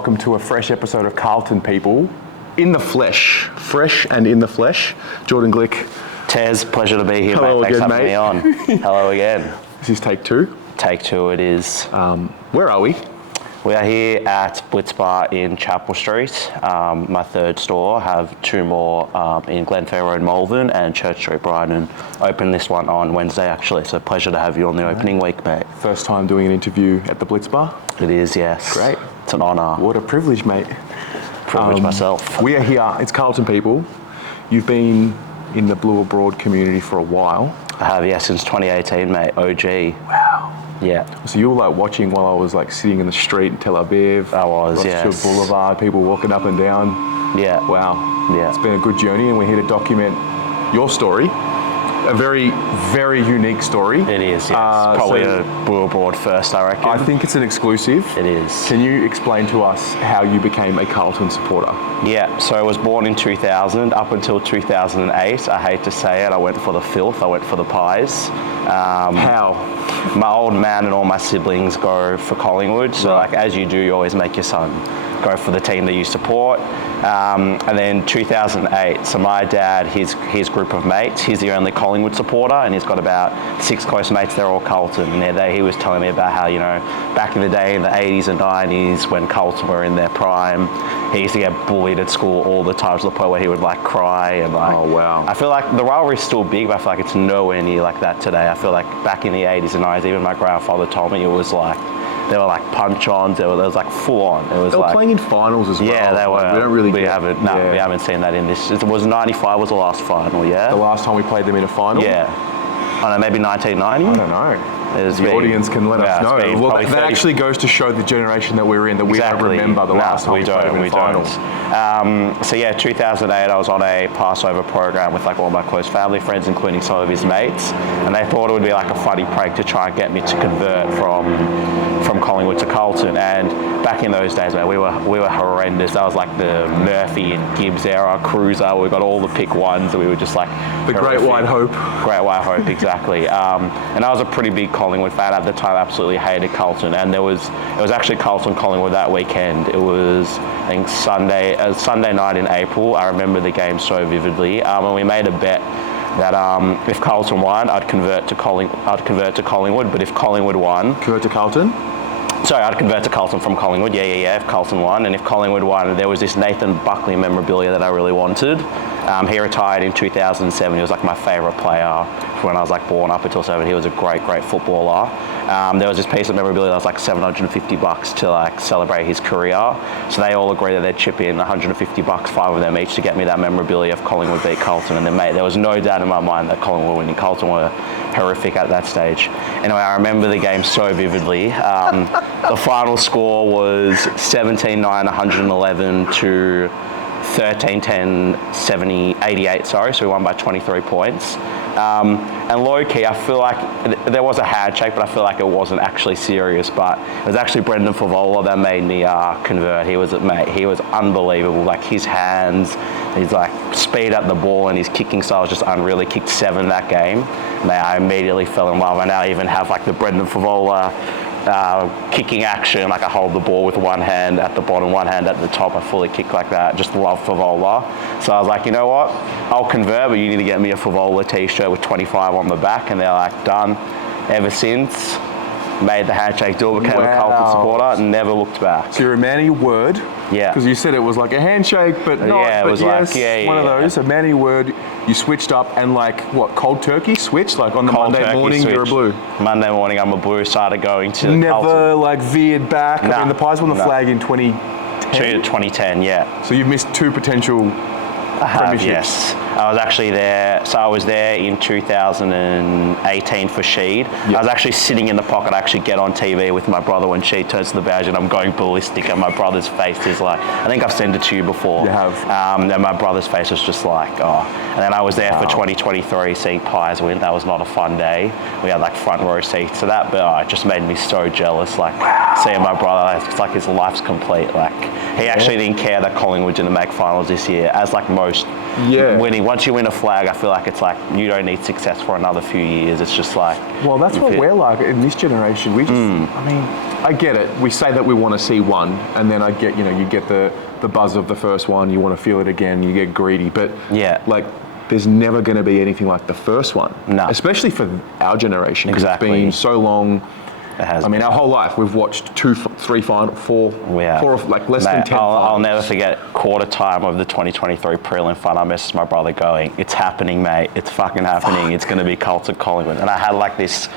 welcome to a fresh episode of Carlton, people. In the flesh, fresh and in the flesh. Jordan Glick. Tez, pleasure to be here, Hello mate. Thanks again, for having me on. Hello again. This is take two. Take two it is. Where are we? We are here at Blitz Bar in Chapel Street, my third store. I have two more in Glenfair Road, Malvern, and Church Street, Brighton. Open this one on Wednesday, actually. So pleasure to have you on the opening week, mate. First time doing an interview at the Blitz Bar? It is, yes. Great. It's an honour. What a privilege, mate. Privilege myself. We are here. It's Carlton, people. You've been in the Blue Abroad community for a while. I have, yeah, since 2018, mate. OG. Wow. Yeah. So you were like watching while I was like sitting in the street in Tel Aviv. I was, yes. Boulevard, people walking up and down. Yeah. Wow. Yeah. It's been a good journey, and we're here to document your story. A very, very unique story. It is, yes. Probably a Blue Abroad first, I reckon. I think it's an exclusive. It is. Can you explain to us how you became a Carlton supporter? Yeah, so I was born in 2000. Up until 2008, I hate to say it, I went for the filth, I went for the pies. How? My old man and all my siblings go for Collingwood, so like as you do, you always make your son go for the team that you support. And then 2008, so my dad, his group of mates, he's the only Collingwood supporter, and he's got about 6 close mates, they're all Carlton. And he was telling me about how, you know, back in the day in the 80s and 90s when Carlton were in their prime, he used to get bullied at school all the time to the point where he would like cry and like. Oh wow. I feel like the rivalry's still big, but I feel like it's nowhere near like that today. I feel like back in the 80s and 90s, even my grandfather told me it was like, there were like punch-ons, there was like full on. It was they were like playing in finals as well. Yeah, they were. Like, we don't really we haven't seen that in this. It was 95 was the last final, yeah? The last time we played them in a final? Yeah. I don't know, maybe 1990? I don't know. The audience can let us know. Well, that actually goes to show the generation that we're in, that we don't remember the last time we played them in finals. So yeah, 2008, I was on a Passover program with like all my close family friends, including some of his mates, and they thought it would be like a funny prank to try and get me to convert from Collingwood to Carlton. And back in those days, man, we were horrendous. That was like the Murphy and Gibbs era cruiser. We got all the pick ones, and we were just like the Great White Hope. Great White Hope, exactly. And I was a pretty big Collingwood fan at the time. Absolutely hated Carlton, and it was actually Carlton Collingwood that weekend. It was, I think, Sunday night in April. I remember the game so vividly, and we made a bet that if Carlton won, I'd convert to Collingwood. But if Collingwood won, convert to Carlton. Sorry, I'd convert to Carlton from Collingwood. Yeah. If Carlton won, and if Collingwood won, there was this Nathan Buckley memorabilia that I really wanted. He retired in 2007. He was like my favourite player when I was like born up until 7. He was a great footballer. There was this piece of memorabilia that was like $750 to like celebrate his career. So they all agreed that they'd chip in $150, 5 of them each, to get me that memorabilia if Collingwood beat Carlton. And then, mate, there was no doubt in my mind that Collingwood were winning. Carlton were horrific at that stage. Anyway, I remember the game so vividly. The final score was 17-9, 111 to 13-10, 88, so we won by 23 points. And low-key, I feel like there was a handshake, but I feel like it wasn't actually serious. But it was actually Brendan Favola that made me convert. He was unbelievable. Like his hands, his like speed at the ball, and his kicking style was just unreal. He kicked 7 that game. And I immediately fell in love. I now even have like the Brendan Favola kicking action, like I hold the ball with one hand at the bottom, one hand at the top. I fully kick like that. Just love Favola. So I was like, you know what? I'll convert, but you need to get me a Favola t-shirt with 25 on the back. And they're like, done. Ever since, made the handshake deal, became a Carlton supporter, and never looked back. So you're a man of your word. Yeah. Because you said it was like a handshake, but not. Yeah, it was yes, like, one of those. A man of your word. You switched up and like, what, cold turkey switched? Like on the Monday morning, you're a Blue. Monday morning, I'm a Blue. Started going to Never Carlton. Like veered back. I mean, the Pies won the flag in 2010. 2010, yeah. So you've missed 2 potential premierships. Yes. I was actually there, so I was there in 2018 for Sheed. Yep. I was actually sitting in the pocket. I actually get on TV with my brother when Sheed turns to the badge, and I'm going ballistic, and my brother's face is like, I think I've sent it to you before. You have. And my brother's face was just like, oh. And then I was there for 2023 seeing Pies win. That was not a fun day. We had like front row seats to that, but it just made me so jealous, like seeing my brother. It's like his life's complete. Like He actually didn't care that Collingwood didn't make finals this year, as like most. Winning. Once you win a flag, I feel like it's like you don't need success for another few years. It's just like. Well, that's what we're like in this generation. We just, I mean, I get it. We say that we want to see one, and then I get, you get the buzz of the first one. You want to feel it again. You get greedy, but like. There's never going to be anything like the first one. No. Especially for our generation. Exactly. It's been so long. It has been. Our whole life we've watched 2, 3 final, 4, like less than 10 I'll never forget quarter time of the 2023 prelim final. I messaged my brother going, "It's happening, mate. It's fucking happening. It's going to be Carlton Collingwood." And I had like this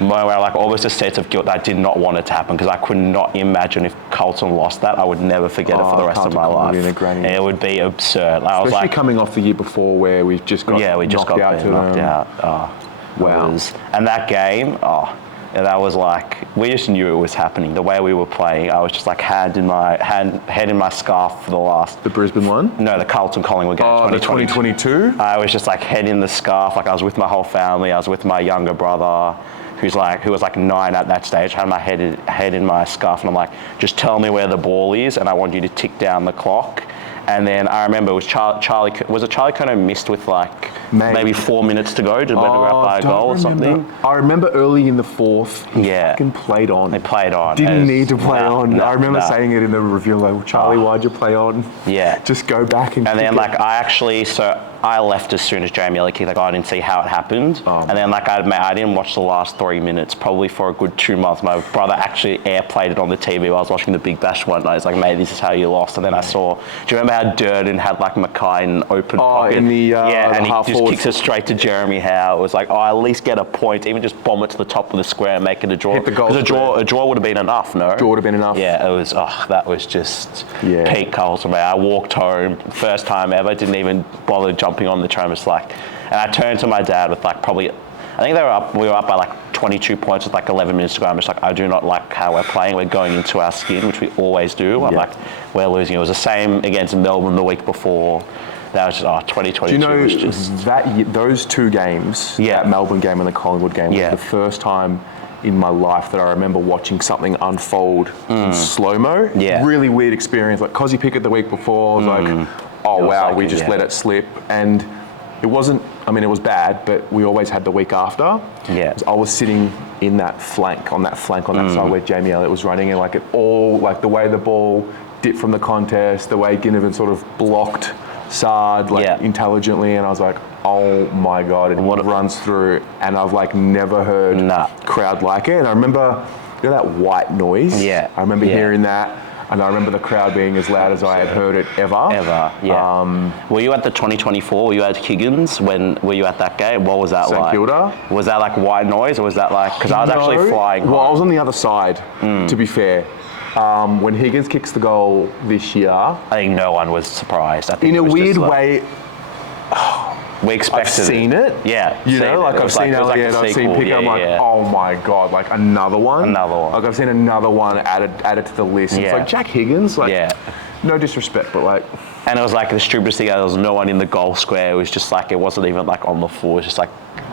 moment where like almost a sense of guilt that I did not want it to happen because I could not imagine if Carlton lost that. I would never forget it for the rest of my life. It would be absurd. Like, especially coming off the year before where we've just got knocked out. Wow. And that game, that was like, we just knew it was happening. The way we were playing, I was just like head in my scarf for the last. The Brisbane one? No, the Carlton Collingwood game. The 2022? I was just like head in the scarf. Like I was with my whole family. I was with my younger brother, who was like 9 at that stage. I had my head in my scarf, and I'm like, just tell me where the ball is, and I want you to tick down the clock. And then I remember it was Charlie Curnow missed with like maybe 4 minutes to go to go up by a goal or something. I remember early in the fourth, he fucking played on. They played on. Didn't need to play on. I remember saying it in the review, like, Charlie, why'd you play on? Yeah. Just go back and then like I left as soon as Jamie Elliott kicked. Like I didn't see how it happened. And then like I didn't watch the last 3 minutes probably for a good 2 months. My brother actually airplayed it on the TV while I was watching the Big Bash one night. He's like, mate, this is how you lost. And then I saw, do you remember how Durden had like Mackay in open pocket? In the and the he just kicks it straight to Jeremy Howe. It was like, at least get a point, even just bomb it to the top of the square and make it a draw. Hit the goal. Because a draw would have been enough, no? Draw would have been enough. Yeah, it was, that was just peak Carlton, mate. I walked home, first time ever, didn't even bother jumping on the tram. And I turned to my dad with like probably, I think we were up by like 22 points with like 11 minutes to go. I'm just like, I do not like how we're playing. We're going into our skin, which we always do. I'm like, we're losing. It was the same against Melbourne the week before. That was just, 2022 do you know was just... those 2 games, that Melbourne game and the Collingwood game, was the first time in my life that I remember watching something unfold in slow-mo. Really weird experience. Like Cozzy Pickett the week before, I was like, oh wow, we just let it slip. And it wasn't, I mean, it was bad, but we always had the week after. Yeah. I was sitting in that flank on that side where Jamie Elliott was running, and like it all, like the way the ball dipped from the contest, the way Ginnivan sort of blocked Sard intelligently, and I was like, oh my God, and what it runs through, and I've like never heard crowd like it. And I remember, that white noise? Yeah. I remember hearing that. And I remember the crowd being as loud as I had heard it ever. Were you at the 2024? Were you at Higgins? Were you at that game? What was that like? St Kilda? Was that like white noise, or was that like... Because I was actually flying home. Well, I was on the other side, to be fair. When Higgins kicks the goal this year... I think no one was surprised. I think in a weird way... We expected I've seen it. Yeah. I've seen Elliott, I've seen Pickett, I'm like, oh my God, like another one? Like I've seen another one added to the list. It's like Jack Higgins, like, no disrespect, but like... And it was like the stupidest thing, there was no one in the goal square. It was just like, it wasn't even like on the floor. It was just like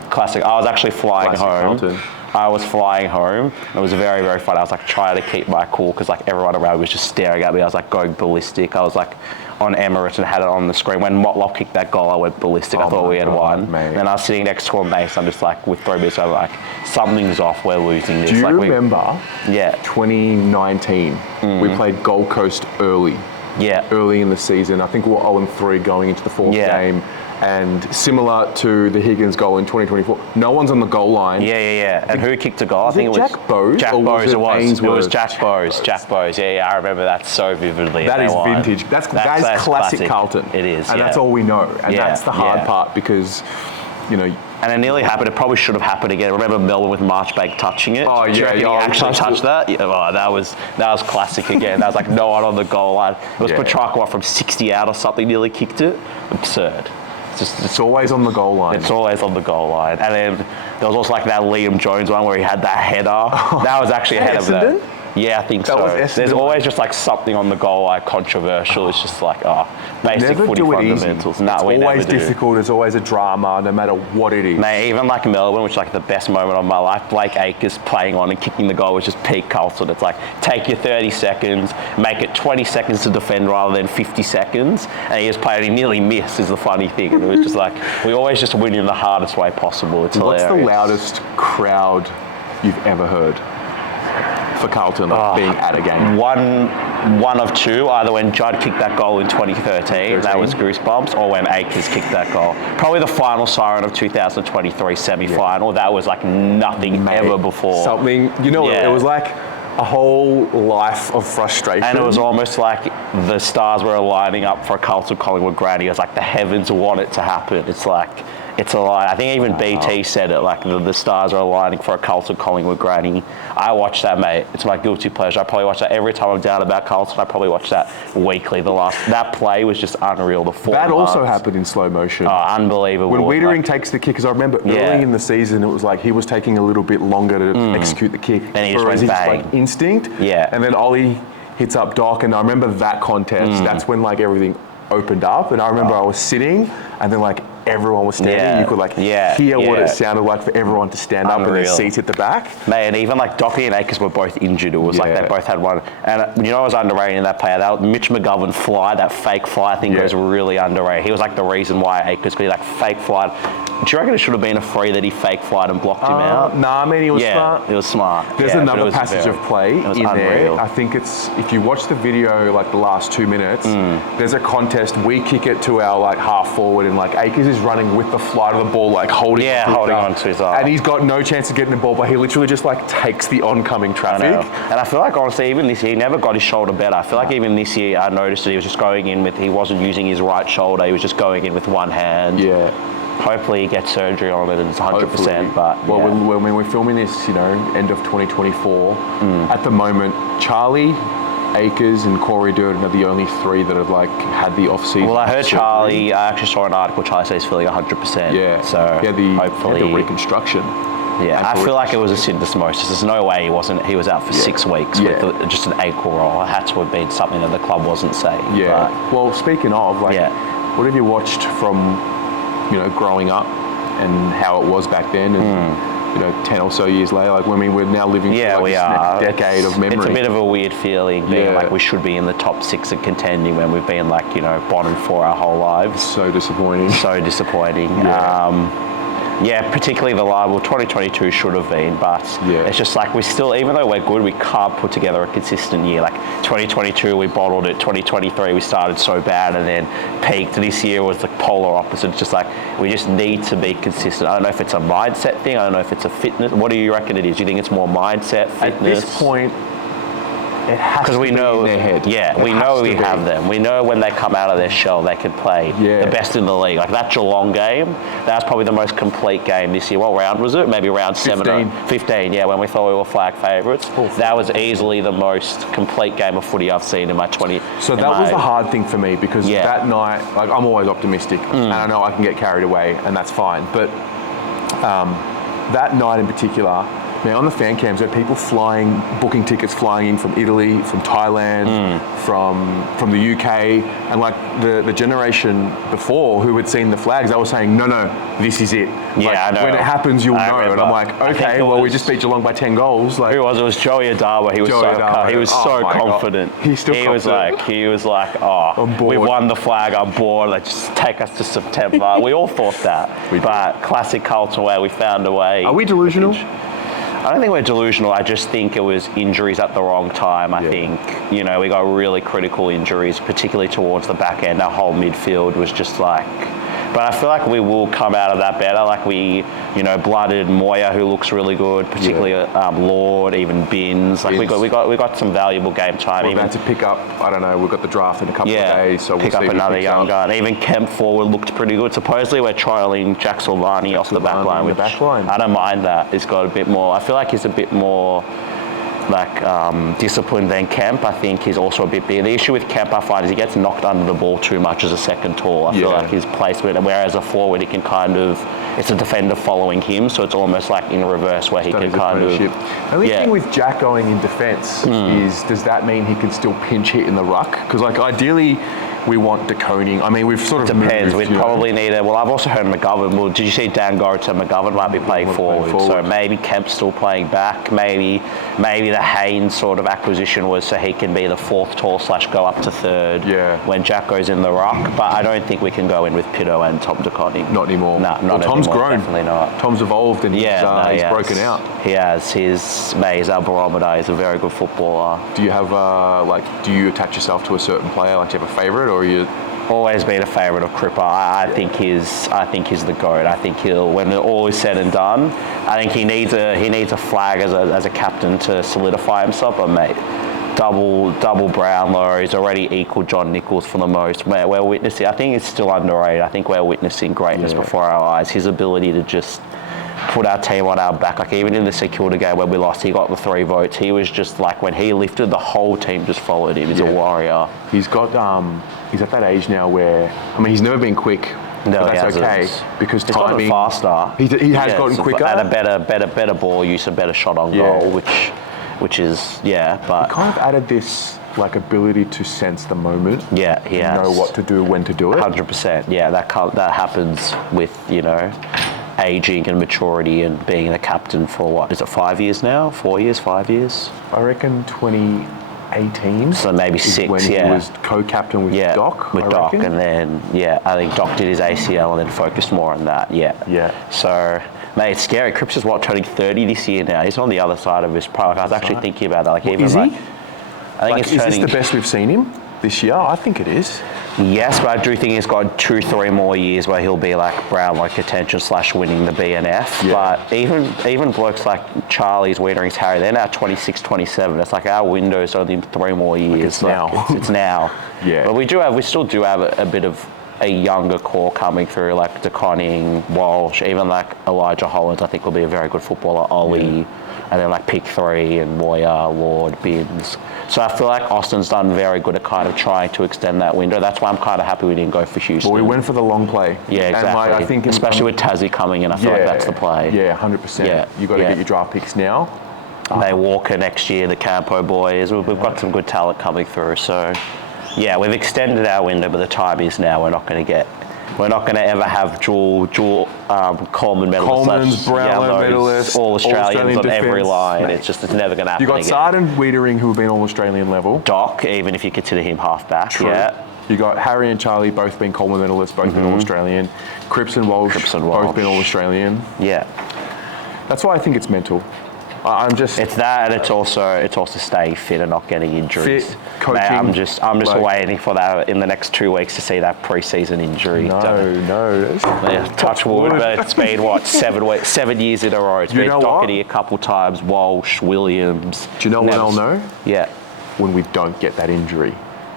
classic. I was actually flying home. Carlton. I was flying home. It was very, very fun. I was like trying to keep my cool because like everyone around was just staring at me. I was like going ballistic. I was like on Emirates and had it on the screen. When Motlop kicked that goal, I went ballistic. I thought we had won. And then I was sitting next to a Mace. I'm just like, with 3 minutes, I'm like, something's off. We're losing this. Do you remember 2019? We played Gold Coast early. Early in the season. I think we were 0-3 going into the 4th game. And similar to the Higgins goal in 2024, no one's on the goal line. And who kicked a goal? I think it was Jack Bowes. Jack Bowes. It was Jack Bowes. Jack Bowes. Yeah, I remember that so vividly. That is vintage. That is classic Carlton. It is. And that's all we know. And that's the hard part because, And it nearly happened. It probably should have happened again. Remember Melbourne with Marchbank touching it? Oh yeah, he actually touched that. That was classic again. That was like no one on the goal line. It was Petrarca from 60 out or something. Nearly kicked it. Absurd. It's always on the goal line. It's always on the goal line. And then there was also like that Liam Jones one where he had that header. That was actually ahead of that. Yeah, I think That so. was Essendon. There's always just like something on the goal, like controversial. It's just like, basic Never footy do it easy. fundamentals. It's we never always do. difficult. It's always a drama, no matter what it is. Mate, even like Melbourne, which is like the best moment of my life, Blake Acres playing on and kicking the goal was just peak Carlton. It's like, take your 30 seconds, make it 20 seconds to defend rather than 50 seconds. And he just played, he nearly missed is the funny thing. And it was just like, we always just win in the hardest way possible. It's hilarious. What's the loudest crowd you've ever heard for Carlton being at a game? One of two, either when Judd kicked that goal in 2013, that was goosebumps, or when Acres kicked that goal. Probably the final siren of 2023 semi-final, that was like nothing ever before. Something, it was like a whole life of frustration. And it was almost like the stars were aligning up for a Carlton Collingwood granny. It was like the heavens want it to happen. It's like, it's a lie. I think even BT said it, like the stars are aligning for a Carlton Collingwood granny. I watch that, mate. It's my guilty pleasure. I probably watch that every time I'm down about Carlton. I probably watch that weekly. That play was just unreal. That also happened in slow motion. Oh, unbelievable. When Wiedering takes the kick, because I remember early in the season, it was like he was taking a little bit longer to execute the kick. And he just went bang. Like instinct. Yeah. And then Ollie hits up Doc, and I remember that contest. That's when like everything opened up, and I remember I was sitting, and then like everyone was standing. You could hear what it sounded like for everyone to stand up and their seats hit the back. Mate, and even like Docky and Acres were both injured. It was like they both had one. And what was underrated in that play? That Mitch McGovern fly, that fake fly, I think was really underrated. He was like the reason why Acres could be like fake fly. Do you reckon it should have been a free that he fake flied and blocked him out? Nah, I mean, he was smart. It was smart. There's another passage of play in unreal. there. I think it's, if you watch the video, like the last 2 minutes, there's a contest. We kick it to our like half forward, and like Acres is running with the flight of the ball, like holding on to his arm. And he's got no chance of getting the ball, but he literally just like takes the oncoming traffic. And I feel like honestly, even this year, he never got his shoulder better. I feel like even this year, I noticed that he was just going in with, he wasn't using his right shoulder, he was just going in with one hand. Yeah. Hopefully he gets surgery on it and it's 100%. Hopefully. But when we're filming this, end of 2024, at the moment, Charlie, Acres and Corey Durden are the only three that have like had the off-season. Well, I heard Charlie, I actually saw an article, Charlie says he's feeling 100%. Yeah. So hopefully. The reconstruction. Yeah, I feel like it was a syndesmosis. There's no way he was out for 6 weeks with just an ankle roll. It had to have been something that the club wasn't saying. Yeah. Well, speaking of, what have you watched from, growing up and how it was back then and 10 or so years later, like, I mean, we're now living through this next decade of memory. It's a bit of a weird feeling being like we should be in the top 6 and contending when we've been like, bottom 4 our whole lives. So disappointing. Particularly the line, 2022 should have been, but it's just like we still, even though we're good, we can't put together a consistent year. Like 2022, we bottled it. 2023, we started so bad and then peaked. This year was the polar opposite. It's just like we just need to be consistent. I don't know if it's a mindset thing. I don't know if it's a fitness. What do you reckon it is? Do you think it's more mindset, fitness? At this point, it has to be in their head. Yeah, we know we have them. We know when they come out of their shell, they can play the best in the league. Like that Geelong game, that was probably the most complete game this year. What round was it? Maybe round 7 or 15, when we thought we were flag favourites. That was easily the most complete game of footy I've seen in my 20. So that was the hard thing for me because that night, like I'm always optimistic and I know I can get carried away and that's fine. But that night in particular, on the fan cams, there are people booking tickets, flying in from Italy, from Thailand, from the UK, and like the generation before who had seen the flags, they were saying, no, this is it. I know. When it happens, you'll know. And I'm like, okay, we just beat Geelong by 10 goals. Like, who was it? It was Joey Adawa. He was so confident. God. He was like, we won the flag, I'm bored. Like, just take us to September. We all thought that. But classic Carlton way, we found a way. Are we delusional? I don't think we're delusional. I just think it was injuries at the wrong time. I think, we got really critical injuries, particularly towards the back end. Our whole midfield was just like... But I feel like we will come out of that better. Like we, blooded Moya, who looks really good, particularly Lord, even Binns. Like we got some valuable game time. We're about to pick up. I don't know. We've got the draft in a couple of days, so pick we'll up see another young guy. And even Kemp forward looked pretty good. Supposedly we're trialing Jack Silvani off the back line. I don't mind that. He's got a bit more. I feel like he's a bit more. disciplined than Kemp. I think he's also a bit bigger. The issue with Kemp, I find, is he gets knocked under the ball too much as a second tall. I feel like his placement, whereas a forward, he can kind of, it's a defender following him, so it's almost like in reverse where he can kind of. The only thing with Jack going in defence is, does that mean he can still pinch hit in the ruck? Because like ideally, we want DeConing. I mean, we've sort of depends. moved, We'd probably need a. Well, I've also heard McGovern. Well, did you see Dan Gorta? McGovern might be playing forward, so maybe Kemp's still playing back. Maybe the Haynes sort of acquisition was so he can be the fourth tall / go up to third. When Jack goes in the ruck, but I don't think we can go in with Pitto and Tom DeConing. Not anymore. No, not Tom's anymore, grown. Definitely not. Tom's evolved and he's broken out. He has. He's our barometer. He's a very good footballer. Do you have do you attach yourself to a certain player? Like, do you have a favourite, or are you? Always been a favourite of Cripps. I think he's the GOAT. I think he'll, when all is said and done, I think he needs a flag as a captain to solidify himself. But mate, double Brownlow. He's already equalled John Nichols for the most. We're witnessing. I think it's still underrated. I think we're witnessing greatness before our eyes. His ability to just put our team on our back. Like even in the Security game where we lost, he got the 3 votes. He was just like, when he lifted, the whole team just followed him. He's a warrior. He's got he's at that age now where, I mean, he's never been quick. No, but that's okay because he's timing. Gotten faster. He has gotten quicker and a better ball use, a better shot on goal, which is but he kind of added this like ability to sense the moment. Yeah, he has. Know what to do, when to do it. 100%. Yeah, that happens with aging and maturity and being the captain for what is it, 5 years now? 4 years? 5 years? I reckon 2018. So maybe 6. When he was co-captain with Doc. With Doc, and then I think Doc did his ACL and then focused more on that. Yeah. So. Mate, it's scary. Cripps is turning 30 this year now. He's on the other side of his prime. I was actually thinking about that. Like, even is he? I think it's turning. Is this the best we've seen him this year? I think it is. Yes, but I do think he's got 2-3 more years where he'll be like Brownlow contention / winning the BNF. But even blokes like Charlie's, Wiedering's, Harry, they're now 26, 27. It's like our window's only 3 more years. Like it's now. It's now. Yeah. But we still do have a bit of a younger core coming through, like DeConning, Walsh, even like Elijah Hollins, I think will be a very good footballer, Ollie, and then like pick 3 and Moya, Ward, Binns. So I feel like Austin's done very good at kind of trying to extend that window. That's why I'm kind of happy we didn't go for Houston. Well, we went for the long play. Yeah, exactly. And I think especially with Tassie coming in, I feel like that's the play. Yeah, 100%. Yeah. You've got to get your draft picks now. They Walker next year, the Campo boys. We've got some good talent coming through. So, yeah, we've extended our window, but the time is now. We're not going to ever have dual Coleman medalists, Brownlow medalists, all Australians on every line. Mate. It's never going to happen. You got again. Sard and Wiedering who have been all Australian level. Doc, even if you consider him halfback. True. Yeah. You got Harry and Charlie both been Coleman medalists, both been all Australian. Cripps and Walsh both been all Australian. Yeah. That's why I think it's mental. It's that, and it's also staying fit and not getting injuries. Fit, coaching. Mate, I'm just waiting for that in the next 2 weeks to see that pre-season injury. No. Yeah, touch wood, but it's been 7 years in a row. It's been Doherty a couple times, Walsh, Williams. Do you know when I'll know? Yeah. When we don't get that injury.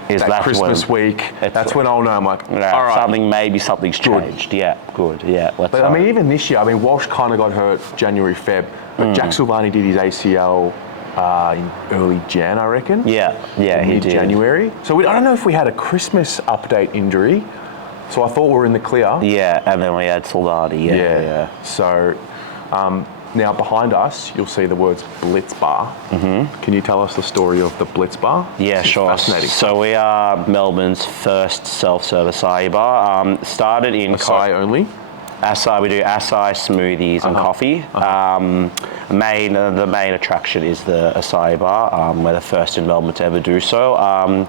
That Christmas week. That's when I'll know. I'm like, all right. Something's changed. Yeah, good. Yeah. But I mean, even this year, Walsh kind of got hurt January, Feb. But Jack Silvani did his ACL in early Jan, I reckon. Yeah, he did. Mid-January. So I don't know if we had a Christmas update injury. So I thought we were in the clear. Yeah, and then we had Silvani. Yeah. So now behind us, you'll see the words Blitz Bar. Mm-hmm. Can you tell us the story of the Blitz Bar? Yeah, sure. Fascinating. So we are Melbourne's first self-service acai bar. Started in acai only. Acai, we do acai, smoothies, and coffee. The main attraction is the acai bar. We're the first in Melbourne to ever do so.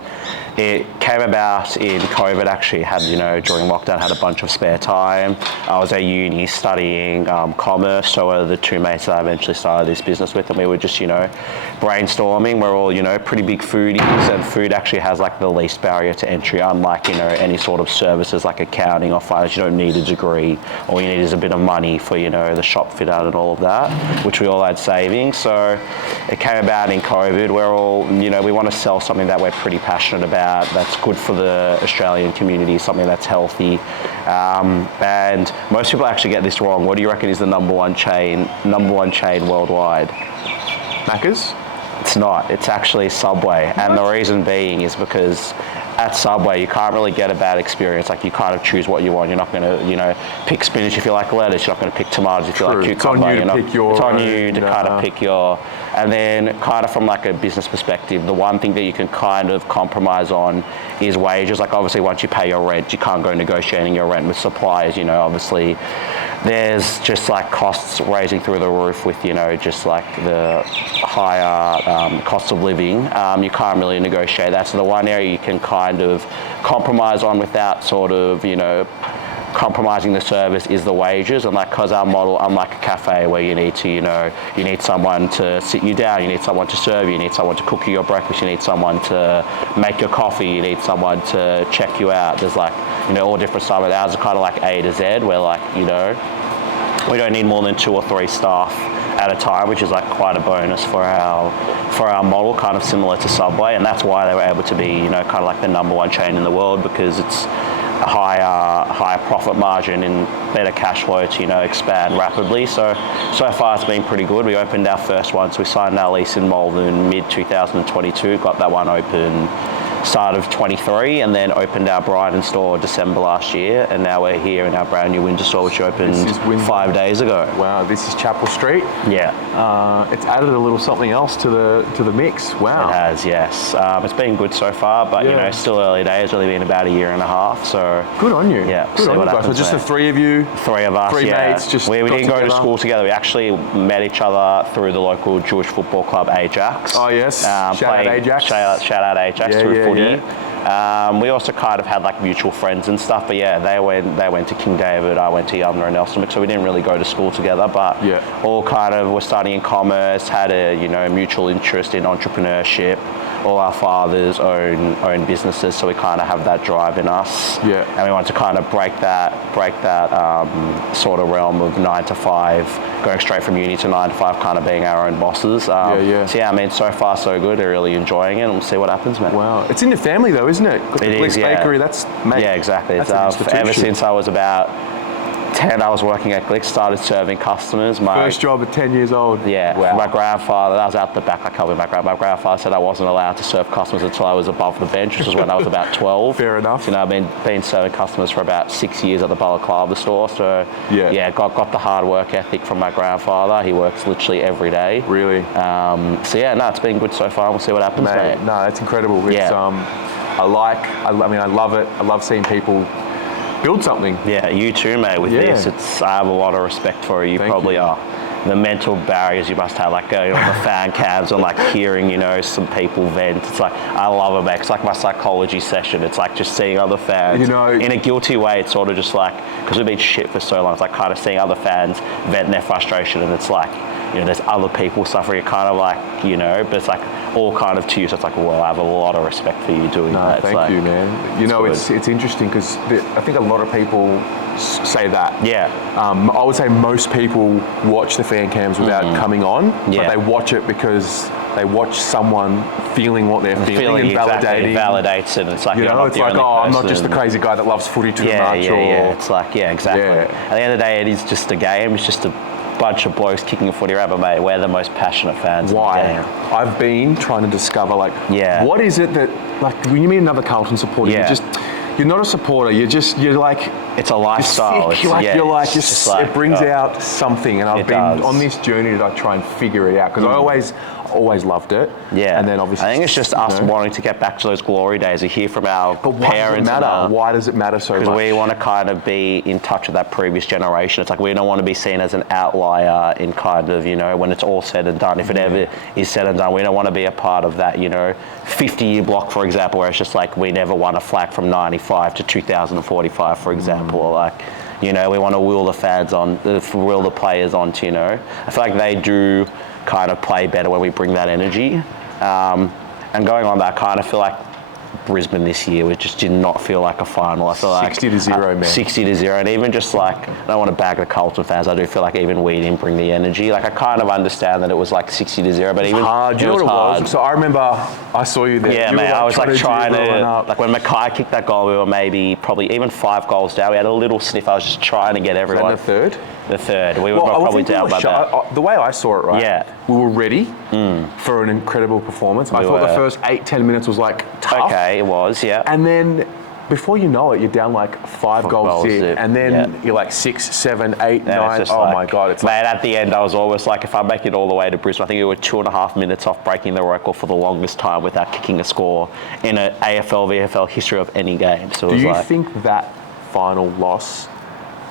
It came about in COVID. Actually, during lockdown, had a bunch of spare time. I was at uni studying commerce, so were the 2 mates that I eventually started this business with, and we were just brainstorming. We're all pretty big foodies, and food actually has like the least barrier to entry, unlike any sort of services like accounting or finance. You don't need a degree. All you need is a bit of money for the shop fit out and all of that, which we all had savings. So it came about in COVID. We're all we want to sell something that we're pretty passionate about, that's good for the Australian community, something that's healthy. And most people actually get this wrong. What do you reckon is the number one chain worldwide? Macca's? It's not. It's actually Subway. And the reason being is because at Subway, you can't really get a bad experience. Like, you kind of choose what you want. You're not going to, pick spinach if you like lettuce. You're not going to pick tomatoes if you like cucumber. It's on you to kind of pick your... And then kind of from like a business perspective, the one thing that you can kind of compromise on is wages. Like, obviously, once you pay your rent, you can't go negotiating your rent with suppliers. Obviously, there's just like costs raising through the roof with, just like the higher cost of living. You can't really negotiate that. So the one area you can kind of compromise on without sort of, compromising the service is the wages. And like, because our model, unlike a cafe where you need to, you need someone to sit you down, you need someone to serve you, you need someone to cook you your breakfast, you need someone to make your coffee, you need someone to check you out. There's like, all different stuff. Ours is kind of like A to Z, where like, we don't need more than 2 or 3 staff at a time, which is like quite a bonus for our model, kind of similar to Subway. And that's why they were able to be, kind of like the #1 chain in the world, because it's a higher profit margin and better cash flow to expand rapidly. So far it's been pretty good. We opened our first one, so we signed our lease in Malvern mid 2022, got that one open start of 23, and then opened our Brighton store December last year, and now we're here in our brand new Windsor store, which opened 5 days ago. Wow, this is Chapel Street. Yeah. It's added a little something else to the mix. Wow. It has, yes. It's been good so far, but still early days. Only been about a year and a half, so good on you. Yeah, good on you guys. So just the 3 of you. 3 of us. 3 mates. Just we didn't go to school together. We actually met each other through the local Jewish football club Ajax. Oh yes. Shout out Ajax. Shout out Ajax through footy. Yeah. We also kind of had like mutual friends and stuff, but they went to King David, I went to Yumna and Nelson, so we didn't really go to school together, but all kind of were studying commerce, had a mutual interest in entrepreneurship. All our fathers own businesses, so we kind of have that drive in us. Yeah. And we want to kind of break that sort of realm of 9 to 5, going straight from uni to 9 to 5, kind of being our own bosses. So I mean, so far so good. They're really enjoying it, and we'll see what happens, man. Wow, it's in the family though, isn't it? Got the Glick Bakery. That's exactly. That's ever since I was about 10, I was working at Glick, started serving customers. First job at 10 years old. Yeah, wow. My grandfather, that was out the back, I can't remember, my grandfather said I wasn't allowed to serve customers until I was above the bench, which was when I was about 12. Fair enough. I've been serving customers for about 6 years at the Balaclava store, so got the hard work ethic from my grandfather. He works literally every day. Really? It's been good so far. We'll see what happens, mate. No, that's incredible. It's, I love it. I love seeing people build something. Yeah, you too, mate, with this. I have a lot of respect for you. Thank probably you. are. The mental barriers you must have, like going on the fan cams and like hearing, some people vent. It's like, I love it, mate. It's like my psychology session. It's like just seeing other fans. In a guilty way, it's sort of just like, because we've been shit for so long, it's like kind of seeing other fans vent their frustration, and it's like, there's other people suffering, kind of like, but it's like all kind of to you. So it's like, well, I have a lot of respect for you doing that. Thank you, man. It's interesting because I think a lot of people say that. Yeah. I would say most people watch the fan cams without coming on, but they watch it because they watch someone feeling what they're feeling and validating. It validates it. It's like, it's like, I'm not just the crazy guy that loves footy too much. It's like, exactly. At the end of the day, it is just a game. It's just a bunch of blokes kicking a footy around, but mate, we're the most passionate fans. Why? In the game. I've been trying to discover, what is it that, when you meet another Carlton supporter, you're not a supporter. You're like, it's a lifestyle. It brings out something, and I've been on this journey to try and figure it out, because I always loved it. Yeah. And then obviously, I think it's just us wanting to get back to those glory days. We hear from our parents. Why does it matter so much? Because we want to kind of be in touch with that previous generation. It's like, we don't want to be seen as an outlier in kind of, when it's all said and done. If it ever is said and done, we don't want to be a part of that, 50-year block, for example, where it's just like, we never won a flag from 95 to 2045, for example. Or like, we want to wheel the fans on, wheel the players on to, I feel like they do kind of play better when we bring that energy. And going on that, I kind of feel like Brisbane this year, it just did not feel like a final. I feel like 60-0, man. 60-0, and even just like, I don't want to bag the Carlton fans, I do feel like even we didn't bring the energy. Like, I kind of understand that it was like 60-0, but even hard. You know what it was? So I remember I saw you there. Yeah, you mate, I was like trying to, up. like when Mackay kicked that goal, we were probably even 5 goals down. We had a little sniff. I was just trying to get everyone. Was that the third? The third. We were probably down by that. The way I saw it, right? Yeah. We were ready for an incredible performance. I thought the first 8-10 minutes was like tough. Okay, it was, yeah. And then before you know it, you're down like 5 goals zip, and then you're like 6, 7, 8, 9. Oh my God! It's mate, at the end, I was almost like, if I make it all the way to Brisbane, I think we were 2.5 minutes off breaking the record for the longest time without kicking a score in an AFL, VFL history of any game. So do you think that final loss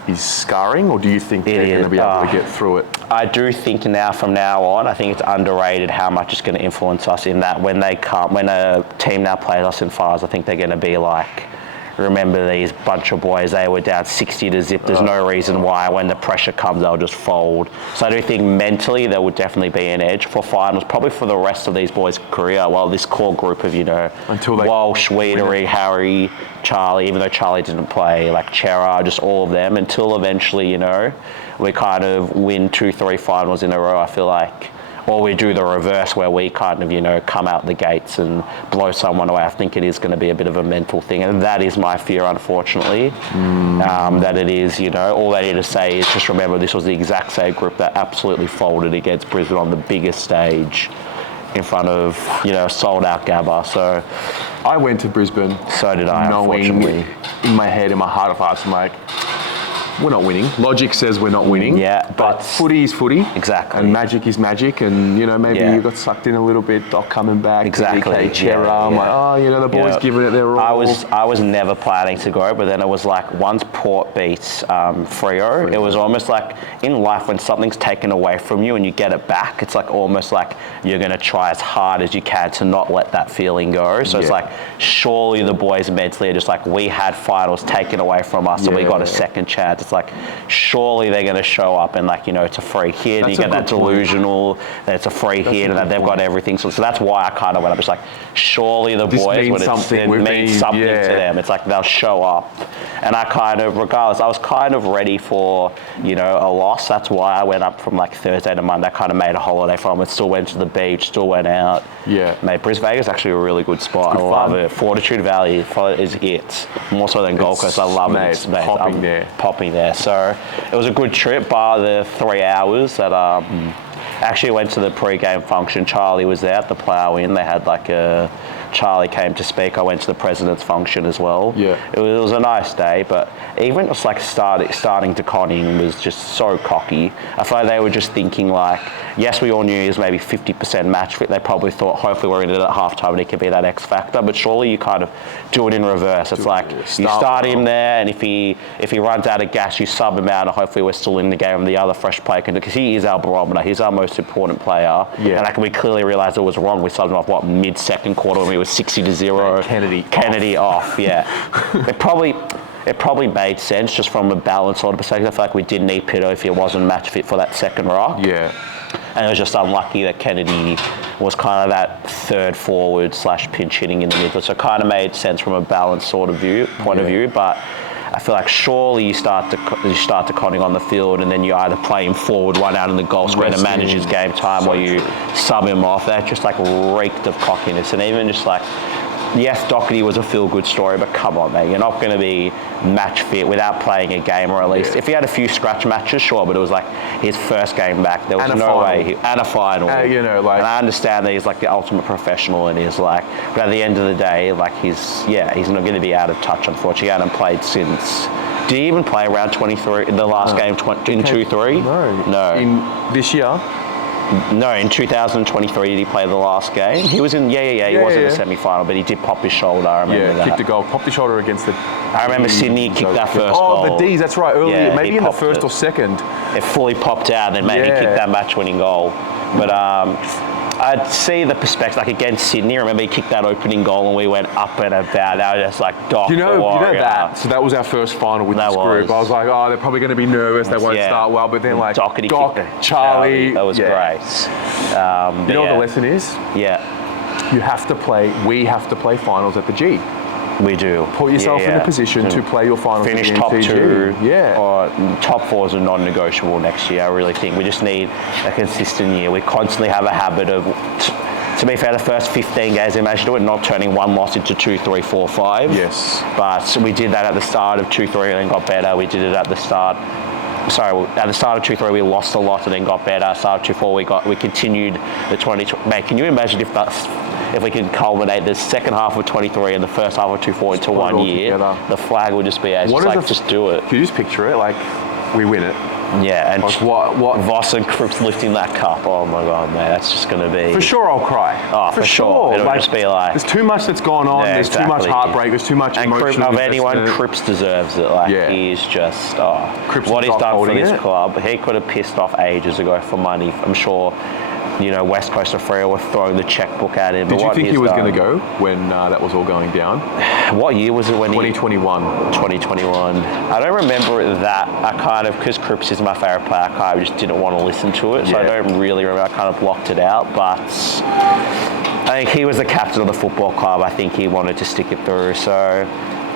is scarring, or do you think they're going to be able to get through it? I do think from now on, I think it's underrated how much it's going to influence us in that when a team now plays us in finals, I think they're going to be like, remember these bunch of boys, they were down 60-0. There's no reason why when the pressure comes, they'll just fold. So I do think mentally there would definitely be an edge for finals, probably for the rest of these boys' career. Well, this core group of, Walsh, Weedery, Harry, Charlie, even though Charlie didn't play, like Chera, just all of them, until eventually, we kind of win 2-3 finals in a row, I feel like. Or we do the reverse where we kind of, come out the gates and blow someone away. I think it is going to be a bit of a mental thing. And that is my fear, unfortunately, that it is, all they need to say is just remember this was the exact same group that absolutely folded against Brisbane on the biggest stage in front of, sold out Gabba. So I went to Brisbane. So did I, unfortunately. In my head, in my heart of hearts, I'm like, we're not winning. Logic says we're not winning. Yeah, but footy is footy. Exactly. And magic is magic. And, maybe you got sucked in a little bit, Doc coming back. Exactly. I'm like, the boys giving it their all. I was never planning to go, but then it was like once Port beats Freo, it was almost like in life when something's taken away from you and you get it back, it's like almost like you're going to try as hard as you can to not let that feeling go. So it's like, surely the boys mentally are just like, we had finals taken away from us and we got a second chance. It's like, surely they're going to show up and it's a free hit. You get that delusional that it's a free hit and that they've got everything. So that's why I kind of went up. It's like, surely the boys, when it means something to them, it's like they'll show up. And I kind of, regardless, I was kind of ready for, a loss. That's why I went up from like Thursday to Monday. I kind of made a holiday from it. Still went to the beach, still went out. Yeah. Mate, Brisbane Vegas is actually a really good spot. I love it. Fortitude Valley is it. More so than Gold Coast. I love it. It's popping there. So it was a good trip, bar the 3 hours that actually went to the pre-game function. Charlie was there at the plow-in. They had Charlie came to speak. I went to the president's function as well. Yeah. It was a nice day, but even just starting to conning was just so cocky. I feel like they were just thinking yes, we all knew he was maybe 50% match fit. They probably thought, hopefully we're in it at halftime and he could be that X factor. But surely you kind of do it in reverse. It's you start him there, and if he runs out of gas, you sub him out, and hopefully we're still in the game and the other fresh player can do, because he is our barometer. He's our most important player. Yeah. And we clearly realised it was wrong. We subbed him off mid-second quarter when we were 60-0. Kennedy off. Yeah. It probably made sense just from a balance sort of perspective. I feel like we did need Pito if he wasn't match fit for that second rock. Yeah. And it was just unlucky that Kennedy was kind of that third forward / pinch hitting in the middle. So it kind of made sense from a balanced sort of point of view. But I feel like surely you start to conning on the field, and then you either play him forward, one out in the goal square to manage his game time, or you sub him off. That just reeked of cockiness. And even just yes, Doherty was a feel-good story, but come on, mate. You're not going to be match fit without playing a game, or at least if he had a few scratch matches, sure, but it was his first game back. There was no way. And a final. And I understand that he's the ultimate professional, and he's but at the end of the day, he's not going to be out of touch, unfortunately. He hadn't played since. Did he even play around 23 in the last game in 2-3? No. In this year? No, in 2023, did he play the last game? He was in, he was in the semi-final, but he did pop his shoulder, I remember that. Kicked a goal, popped his shoulder against the... I remember Sydney kicked that first goal. Oh, the D's, that's right, earlier, maybe in the first or second. It fully popped out, and then maybe he kicked that match-winning goal. But I'd see the perspective, against Sydney, I remember he kicked that opening goal and we went up and about. That was just Doc, you know that? So that was our first final with this group. I was like, they're probably going to be nervous, they won't start well, but then Doc, Charlie. That was great. You know what the lesson is? Yeah. we have to play finals at the G. We do. Put yourself in a position to play your finals. Finish top 2. Yeah. Or top 4 is a non-negotiable next year. I really think we just need a consistent year. We constantly have a habit of, to be fair, the first 15 games, imagine it, not turning one loss into 2, 3, 4, 5. Yes. But we did that at the start of 2-3 and then got better. We did it at the start. At the start of 2-3 we lost a lot and then got better. Start of 2-4 we continued the 20. Mate, can you imagine if we could culminate the second half of 23 and the first half of 2-4 into 1 year? Together. The flag would just be just do it. Can you just picture it? Like, we win it. Yeah, and like what Voss and Cripps lifting that cup. Oh my god, mate, that's just going to be. For sure, I'll cry. Oh, for sure. It'll just be like. There's too much that's gone on. There's too much heartbreak. There's too much emotion. And of anyone, Cripps deserves it. Like he's just. Cripps what he's done for this club, he could have pissed off ages ago for money. I'm sure. You know, West Coast of Freo were throwing the checkbook at him. Did you think he was going to go when that was all going down? What year was it when 2021. 2021. I don't remember that. I kind of, because Cripps is my favourite player, I just didn't want to listen to it. So I don't really remember. I kind of blocked it out. But I think he was the captain of the football club. I think he wanted to stick it through. So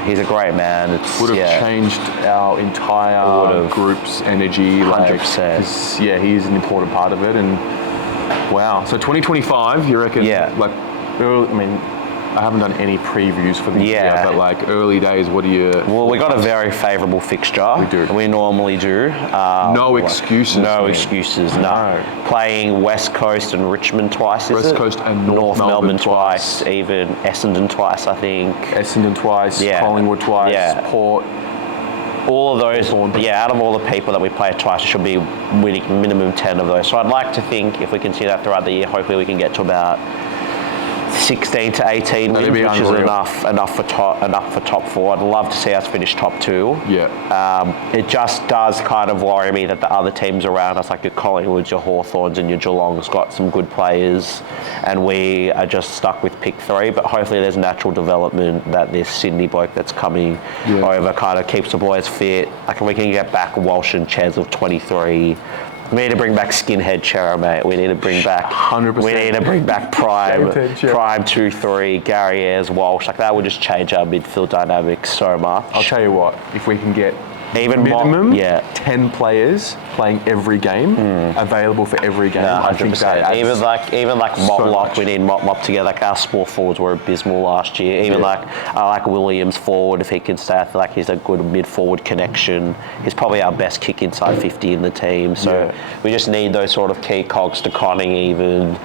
he's a great man. Would have changed our entire group's energy. 100%. He's an important part of it. And wow. So 2025, you reckon? Yeah. Like, I haven't done any previews for the year, but like early days, what do you? Well, we got a very favourable fixture. We do. We normally do. No excuses. No excuses. No. Playing West Coast and Richmond twice. West Coast and North Melbourne twice. Even Essendon twice, I think. Essendon twice. Collingwood twice. Port. All of those, out of all the people that we play twice, we should be winning minimum 10 of those. So I'd like to think if we continue that throughout the year, hopefully we can get to about 16 to 18 wins, which is enough for top 4. I'd love to see us finish top 2. Yeah. It just does kind of worry me that the other teams around us, like your Collingwoods, your Hawthorns and your Geelongs, got some good players, and we are just stuck with pick 3. But hopefully there's natural development that this Sydney bloke that's coming over kind of keeps the boys fit. Like we can get back Walsh and Ches of 23. We need to bring back Skinhead Chera, mate. We need to bring back 100%. We need to bring back Prime 2-3, Gary Ayres, Walsh. Like that would just change our midfield dynamics so much. I'll tell you what, if we can get even minimum 10 players playing every game, available for every game. I think that even like Motlop, we need Motlop together. Like our small forwards were abysmal last year. Even I like Williams forward if he can stay. I feel like he's a good mid-forward connection. He's probably our best kick inside 50 in the team. So we just need those sort of key cogs to Conning, even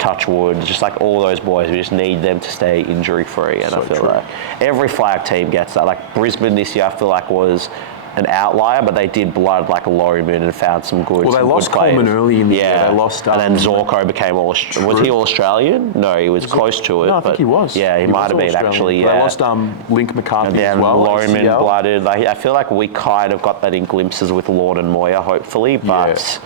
Touchwood, just like all those boys. We just need them to stay injury-free. And I feel like every flag team gets that. Like Brisbane this year, I feel like was an outlier, but they did blood like Lowman and found some good. Well, they lost Coleman early in the year. They lost, and then Zorko became was he all Australian? No, he was close to it. No, I think he was. Yeah, he might have been actually. They lost Link McCarthy as well. Lowman blooded. Like, I feel like we kind of got that in glimpses with Lord and Moyer, hopefully, but.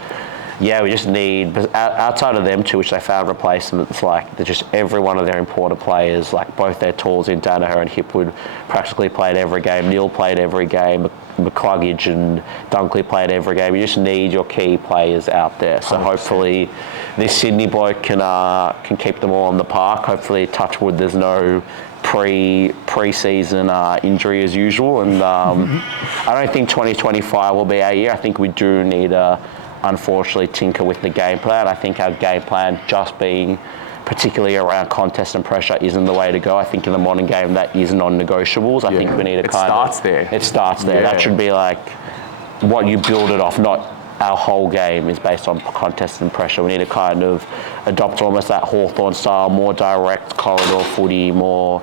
Yeah, we just need, outside of them two, which they found replacements, like they're just every one of their important players, like both their tools in Danaher and Hipwood practically played every game. Neil played every game. McCluggage and Dunkley played every game. You just need your key players out there. So 100%. Hopefully this Sydney bloke can keep them all on the park. Hopefully Touchwood there's no pre-season injury as usual. And I don't think 2025 will be our year. I think we do need a unfortunately tinker with the game plan. I think our game plan just being particularly around contest and pressure isn't the way to go. I think in the modern game that is non-negotiables. I think we need to It starts there. That should be like what you build it off, not our whole game is based on contest and pressure. We need to kind of adopt almost that Hawthorn style, more direct corridor footy, more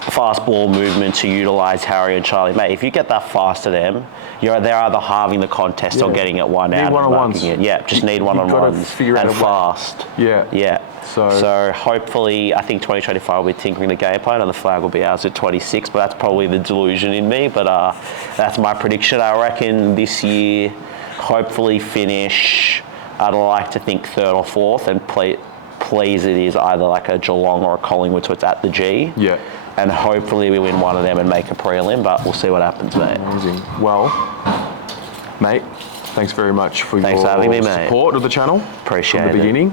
fast ball movement to utilise Harry and Charlie. Mate, if you get that fast to them, they're either halving the contest or getting it one out and marking it. Yeah, just need one-on-ones and fast. Yeah. So hopefully, I think 2025 will be tinkering the game plan and the flag will be ours at 26, but that's probably the delusion in me. But that's my prediction. I reckon this year, hopefully finish, I'd like to think 3rd or 4th, and please it is either like a Geelong or a Collingwood, so it's at the G. Yeah. And hopefully we win one of them and make a prelim, but we'll see what happens, mate. Amazing. Well, mate, thanks very much for Thanks your for having me, mate. support of the channel. Appreciate from the it. beginning.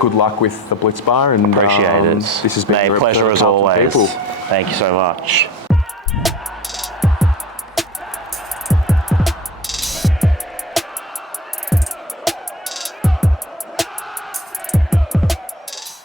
Good luck with the Blitz Bar, and Appreciate it. this has been Mate, your pleasure episode of as Carlton always. People. Thank you so much.